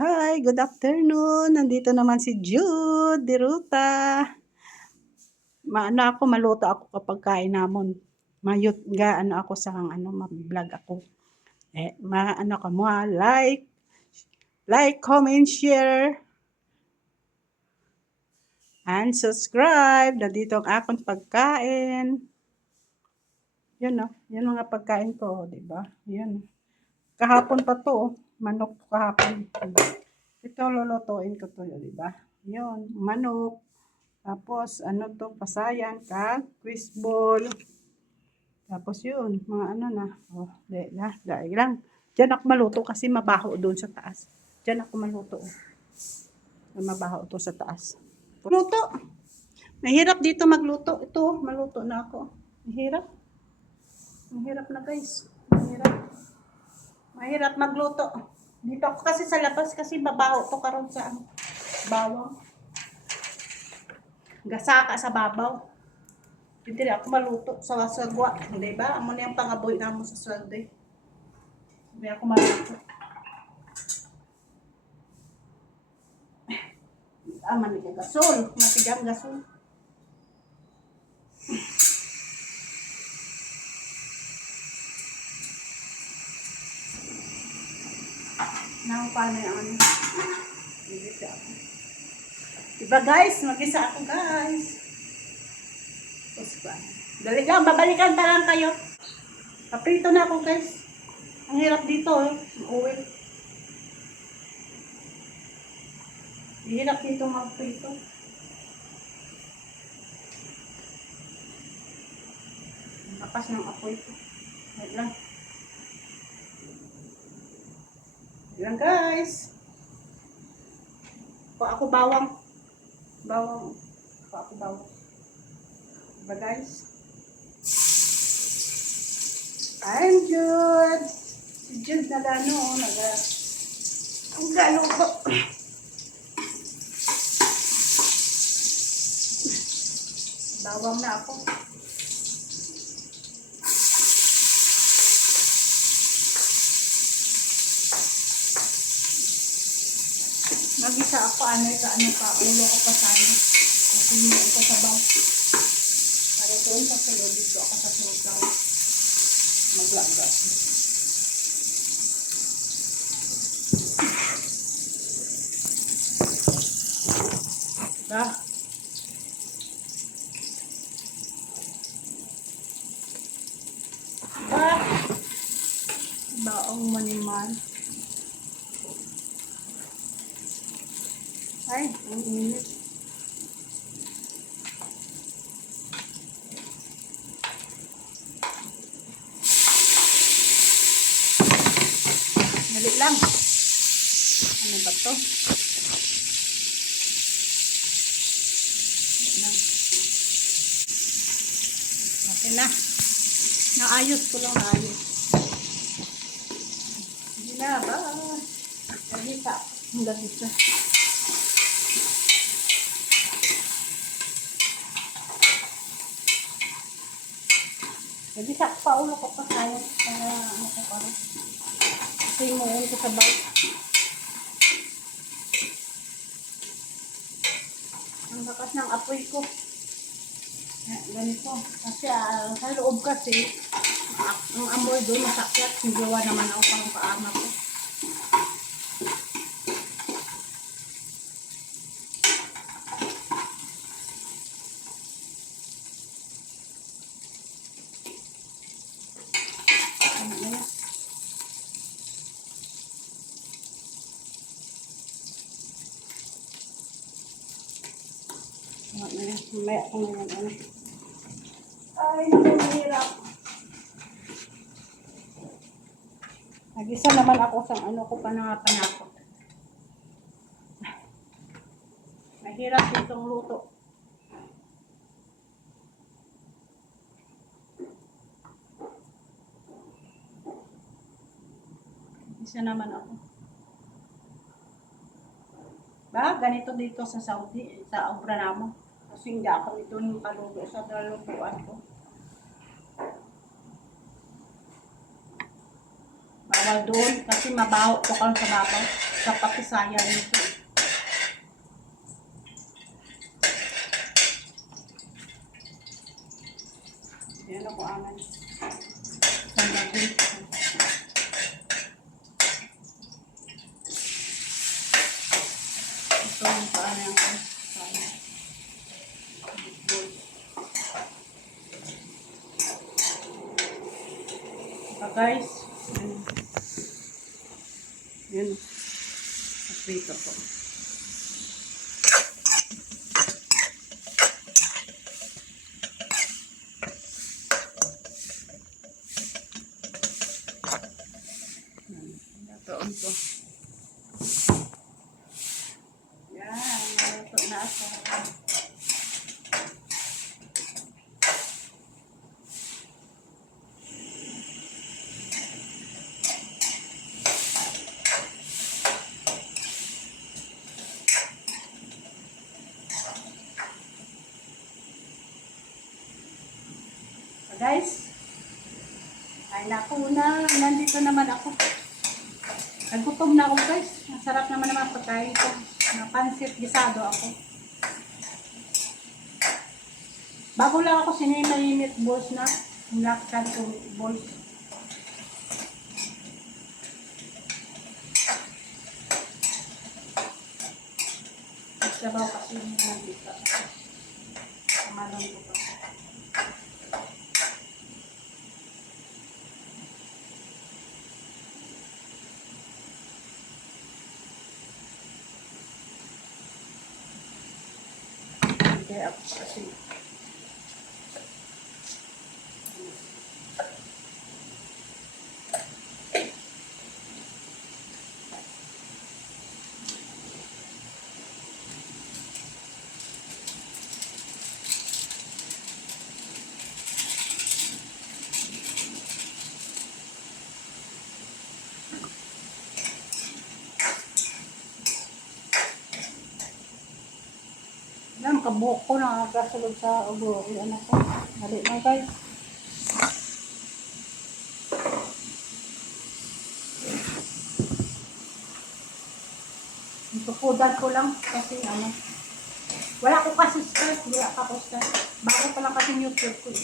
Hi, good afternoon. Nandito naman si Jude Diruta. Maluto ako kapag kain namon. Mayut ga ako sa mag-vlog ako. Maano ka mo, like, comment, share, and subscribe. Nandito ang akong pagkain. Yun no, yan mga pagkain ko, di ba? Yan. Kahapon pa to, manok kahapon. Ito lulutuin ko to, di ba? Yun, manok. Tapos, pasayan, quiz ball. Tapos yun, mga na. Oh, dahil lang. Diyan ako maluto kasi mabaho doon sa taas. Diyan ako maluto. Mabaho to sa taas. Luto. Mahirap dito magluto. Ito, maluto na ako. Mahirap. Mahirap na guys. Mahirap magluto. Dito ako kasi sa labas kasi mabaho to karon sa bawang. Gasa ka sa babaw. Hindi ako maluto sa sagwa. Hindi ba? Amo na yung pangaboy na mo sa sweldo. Hindi ako maluto. Manig gasol. Matigang gasol. Nang paano yung Mag-isa ako. Diba guys? Mag-isa ako guys. Tapos ba? Dali lang. Babalikan pa lang kayo. Paprito na ako guys. Ang hirap dito uwi. Hirap dito magprito. Ang lakas ng apoy ko. Wait lang. Yan guys. Ako bawang. Ako bawang. Diba guys? I'm Jude. Si Jude ang gano'n ko. Bawang na ako. Mag-isa ako, ulo ko pa sana. Kasi mo ko sa baw. Para doon sa sulod, dito ako sa sulod lang. Maglagas. Diba? Baong maniman. Ay, ang init. Dali lang. Ano ba to? Okay na. Naayos ko lang, naayos. Hindi na ba? Gagita. Ang gagita. Gagita pa ulo ko pa tayo. Para ko para. Kasi mo yun ko sa bawat. Ang lakas ng apoy ko. Ganito. Kasi sa loob kasi, ang amoy doon masakit. Sigawa naman ako pang paama ko. Mamaya ko ngayon. Ay, nakahirap. Nag-isa naman ako sa ko pa panakot. Mahirap itong luto. Isa naman ako. Ba, ganito dito sa Saudi, sa obra namo. Kasi hindi ako ito yung kaluto sa dalutuan ko. Bawal doon kasi mabaho ko kang sa babaw. sa patisayan nito. Yan ako angan. Sandagin. Ito yung paano yung sayang. Guys, yun. Prito po. Natoon ko. Yan, naluto na ako. Guys, ay naku na, nandito naman ako. Nagutom na ako guys. Ang sarap naman naman pagkain ko. Napansit gisado ako. Bago lang ako sinima yung meatballs na. Black canto meatballs. Sabaw kasi yung nandito. Kamalong ko pa. Kaya ako kasi yan, kabuhok ko nakakasulog sa ulo. Ano ko? Dali na guys. Itupudan ko lang kasi ano. Wala ko kasi stress. Wala ka ko stress. Bago pa lang kasi YouTube ko eh.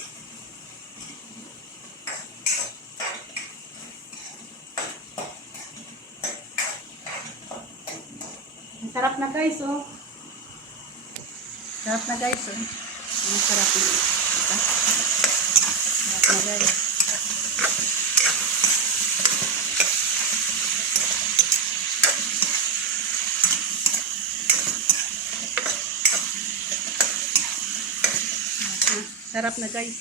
Ang sarap na guys oh. Sarap na guys oh. Ang sarap na. Diba? Sarap na guys. Sarap na guys.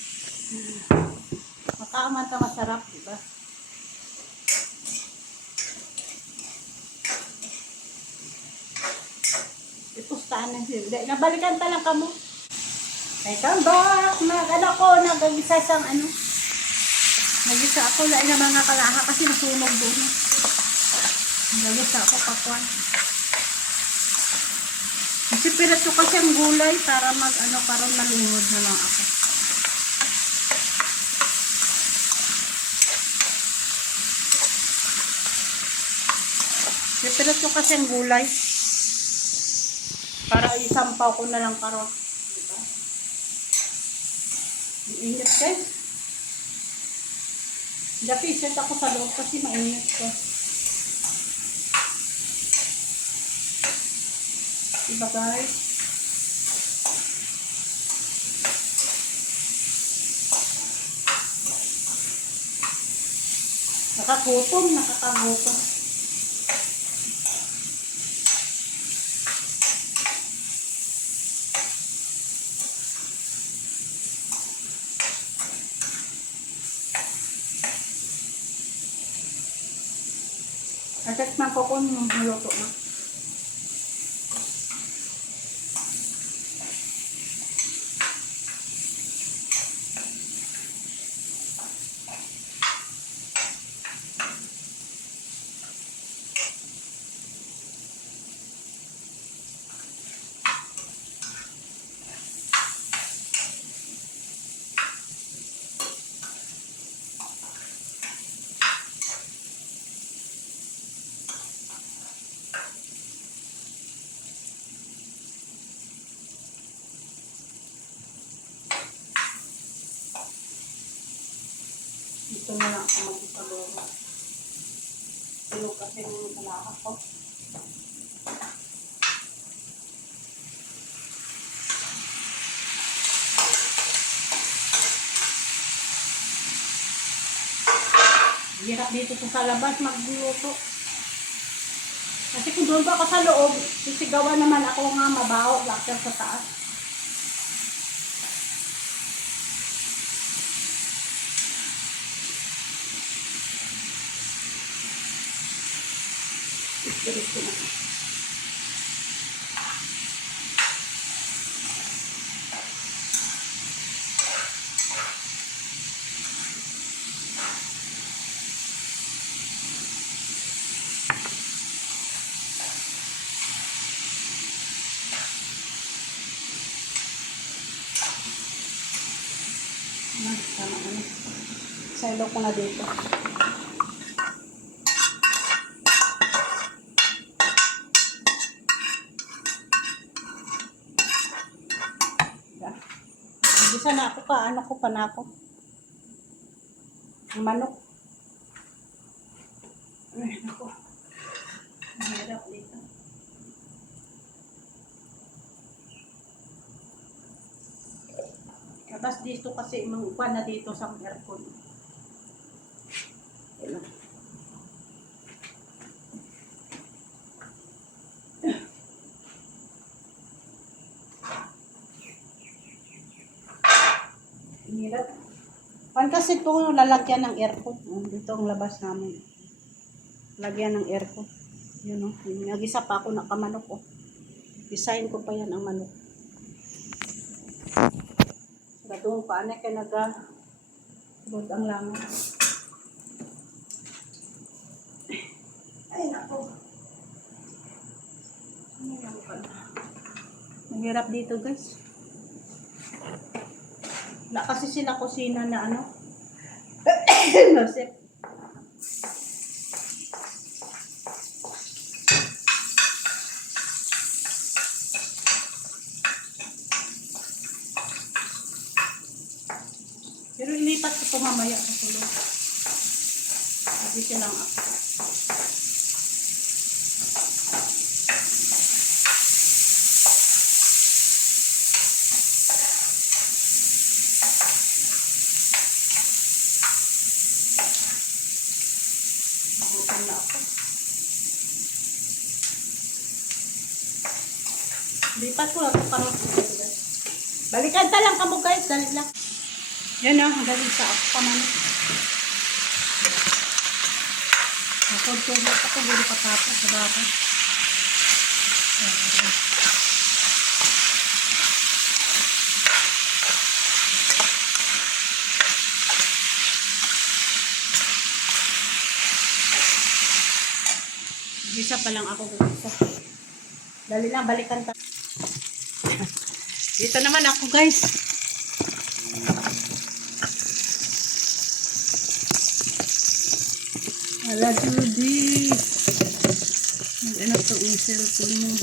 Makaaman ka masarap, diba? Ipustaan na sila. Nabalikan pa lang kamo. Ay, come back. Nag-ano ko, nag-agisa sang ano. Nag-agisa ako lang ng mga kalaha kasi nasunog doon. Nag-agisa ako pakwan. Kasi piraso kasi ang gulay para mag-ano, para malungod na lang ako. Piraso kasi ang gulay. Para isampaw ko na lang karon. Diba? Mainit guys. Dapat ako sa loob kasi mainit ko. Diba guys? Nakakagutom. At man ko kung maluto na. kasi ng kalaka ko. Hirap dito sa labas magluto. Kasi kung doon pa ako sa loob, sisigawan naman ako nga mabaho, lakter sa taas. Diretso na. Tama na. Silo ko na dito. Bisa na ako ka, ano ko pa na ako. Ang manok. Ay, naku. Mahirap dito. Tapos dito kasi mangupan na dito sa aircon. Ayan. Hirap. Pan kasi ito lalagyan ng aircon. Dito ang labas namin. Lagyan ng aircon. Yun o. Nag-isa pa ako nakamanok o. Design ko pa yan ang manok. Doon pa na kaya nag-load ang langan. Ay nako. Mahirap dito guys. Wala kasi sila kusina na ano. Nasip. Pero ilipat ko ito mamaya sa tulog. Nagisin lang ako. Nagutom na ako. Lipat ko lang ito karot. Balikan ta lang kamo guys. Dali lang. Yan o. Dali sa ako pa man. Nakod-tubot ako. Guri patapos sa dapat. Isa pa lang ako guys. Dali lang, balikan ta. Dito naman ako guys. Ala Judy. Ano to yung cellphone mo?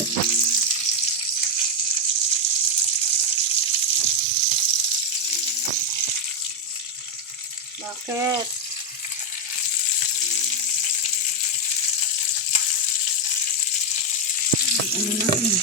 Bakit? Ano na?